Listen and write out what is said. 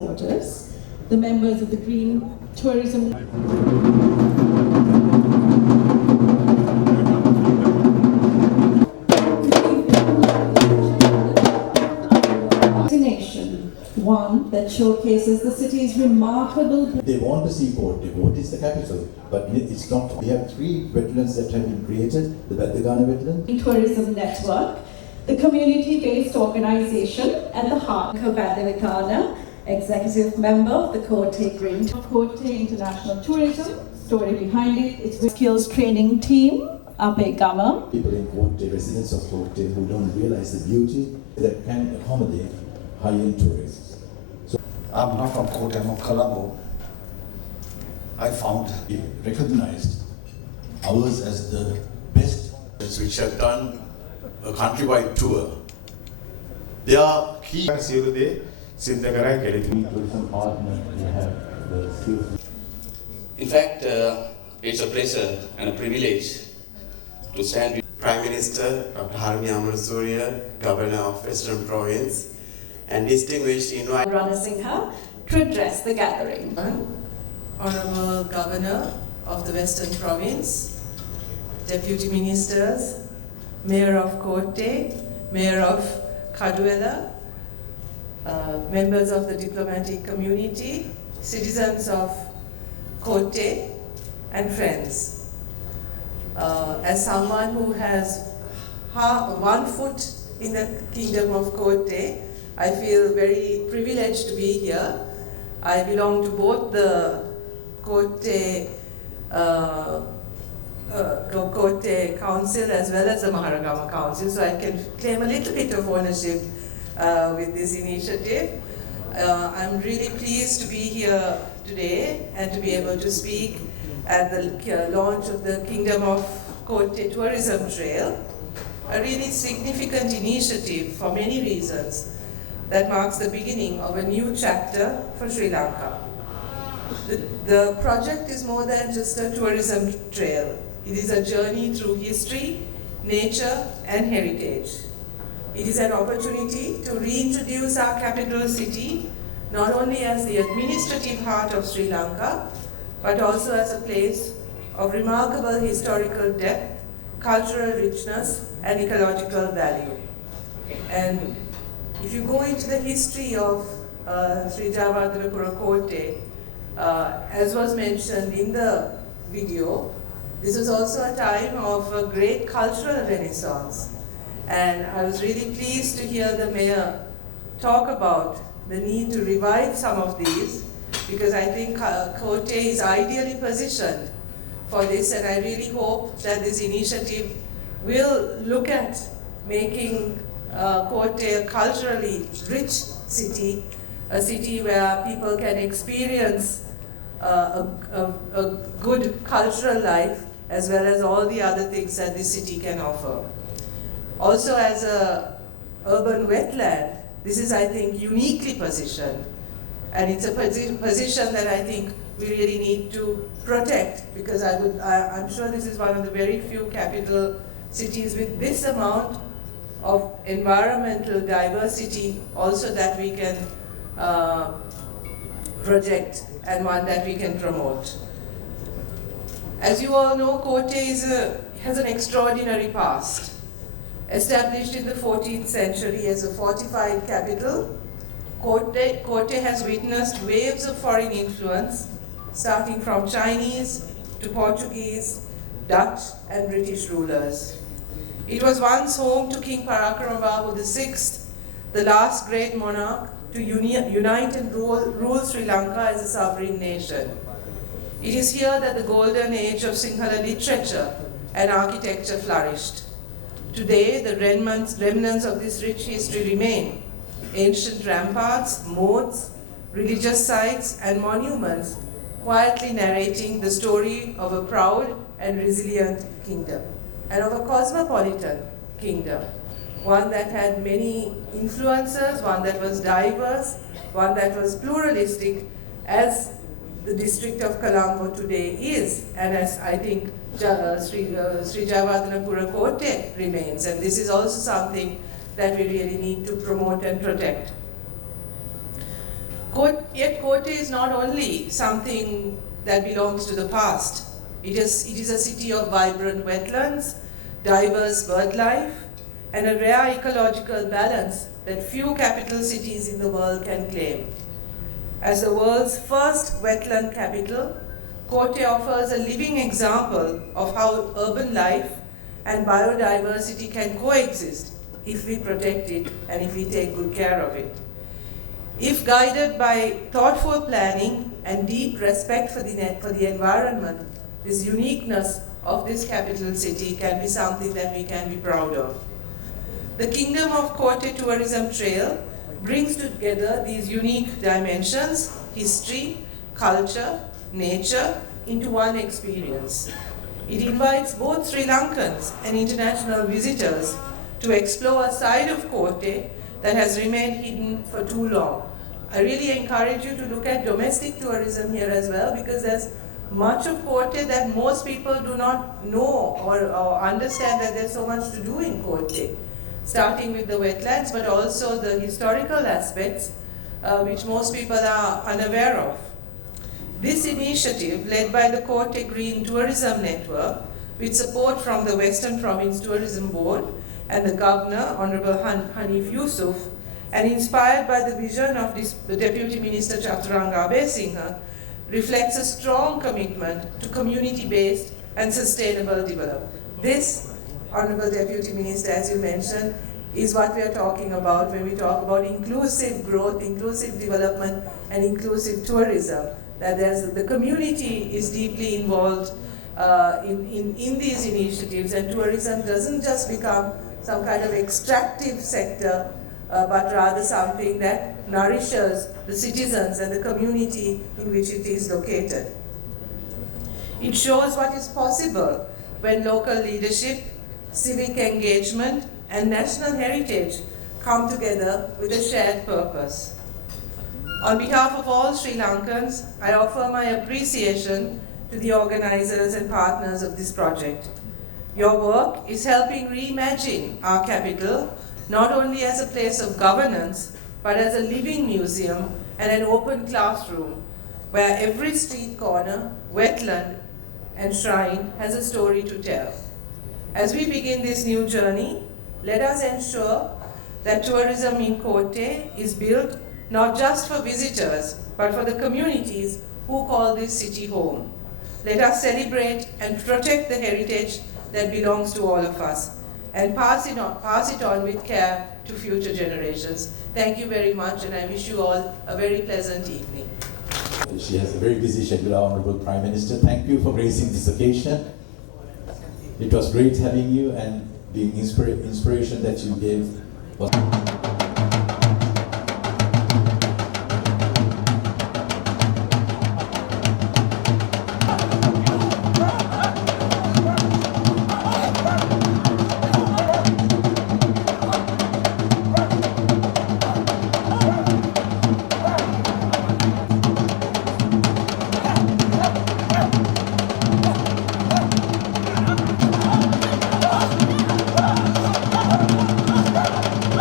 supporters, the members of the Green Tourism. Destination, one that showcases the city's remarkable. They want to see Port. Port is the capital, but it's not. We have 3 wetlands that have been created: the Badagana wetland, Tourism Network, the community-based organization at the heart of Badavitana, executive member of the Kotte Green Kotte International Tourism. Story behind it, it's the skills training team, Ape Gama. people in Kotte, residents of Kotte, who don't realize the beauty that can accommodate high-end tourists. So I'm not from Kotte, I'm from Colombo. I found we recognized ours as the best, which have done a countrywide tour. They are key. tourism partner. We have the skills. In fact, it's a pleasure and a privilege to stand with Prime Minister Dr. Harmi Amarasuriya, Governor of Western Province, and distinguished invite Rana Singha to address the gathering. Honorable Governor of the Western Province, Deputy Ministers, Mayor of Kotte, Mayor of Kaduela, members of the diplomatic community, citizens of Kotte, and friends. As someone who has one foot in the Kingdom of Kotte, I feel very privileged to be here. I belong to both the Kotte Kotte Council as well as the Maharagama Council, so I can claim a little bit of ownership with this initiative. I'm really pleased to be here today and to be able to speak at the launch of the Kingdom of Kotte Tourism Trail, a really significant initiative for many reasons that marks the beginning of a new chapter for Sri Lanka. The project is more than just a tourism trail. It is a journey through history, nature, and heritage. It is an opportunity to reintroduce our capital city not only as the administrative heart of Sri Lanka, but also as a place of remarkable historical depth, cultural richness, and ecological value. And if you go into the history of Sri Javadanapura Kotte, as was mentioned in the video, this was also a time of a great cultural renaissance. And I was really pleased to hear the mayor talk about the need to revive some of these, because I think Kotte is ideally positioned for this, and I really hope that this initiative will look at making Kotte a culturally rich city, a city where people can experience a good cultural life as well as all the other things that this city can offer. Also, as a urban wetland, this is, I think, uniquely positioned, and it's a position that I think we really need to protect, because I'm sure this is one of the very few capital cities with this amount of environmental diversity also that we can project, and one that we can promote. As you all know, Kotte has an extraordinary past. Established in the 14th century as a fortified capital, Kotte has witnessed waves of foreign influence, starting from Chinese to Portuguese, Dutch, and British rulers. It was once home to King Parakramavahu VI, the last great monarch to unite and rule Sri Lanka as a sovereign nation. It is here that the golden age of Sinhala literature and architecture flourished. Today, the remnants of this rich history remain: ancient ramparts, moats, religious sites, and monuments, quietly narrating the story of a proud and resilient kingdom, and of a cosmopolitan kingdom, one that had many influences, one that was diverse, one that was pluralistic, as the district of Colombo today is, and as I think Sri Javadanapura Kotte remains. And this is also something that we really need to promote and protect. Yet Kotte is not only something that belongs to the past. It is a city of vibrant wetlands, diverse bird life, and a rare ecological balance that few capital cities in the world can claim. As the world's first wetland capital, Kotte offers a living example of how urban life and biodiversity can coexist if we protect it and if we take good care of it. If guided by thoughtful planning and deep respect for the environment, this uniqueness of this capital city can be something that we can be proud of. The Kingdom of Kotte Tourism Trail brings together these unique dimensions, history, culture, nature, into one experience. It invites both Sri Lankans and international visitors to explore a side of Kotte that has remained hidden for too long. I really encourage you to look at domestic tourism here as well, because there's much of Kotte that most people do not know or understand that there's so much to do in Kotte, starting with the wetlands, but also the historical aspects which most people are unaware of. This initiative, led by the Kotte Green Tourism Network, with support from the Western Province Tourism Board and the Governor, Honorable Hanif Yusuf, and inspired by the vision of the Deputy Minister Chaturanga Abesinghe, reflects a strong commitment to community-based and sustainable development. This, Honorable Deputy Minister, as you mentioned, is what we are talking about when we talk about inclusive growth, inclusive development, and inclusive tourism. That the community is deeply involved in these initiatives, and tourism doesn't just become some kind of extractive sector, but rather something that nourishes the citizens and the community in which it is located. It shows what is possible when local leadership, civic engagement, and national heritage come together with a shared purpose. On behalf of all Sri Lankans, I offer my appreciation to the organizers and partners of this project. Your work is helping reimagine our capital, not only as a place of governance, but as a living museum and an open classroom where every street corner, wetland, and shrine has a story to tell. As we begin this new journey, let us ensure that tourism in Kotte is built not just for visitors, but for the communities who call this city home. Let us celebrate and protect the heritage that belongs to all of us, and pass it on with care to future generations. Thank you very much, and I wish you all a very pleasant evening. She has a very busy schedule, Honorable Prime Minister. Thank you for gracing this occasion. It was great having you, and the inspiration that you gave was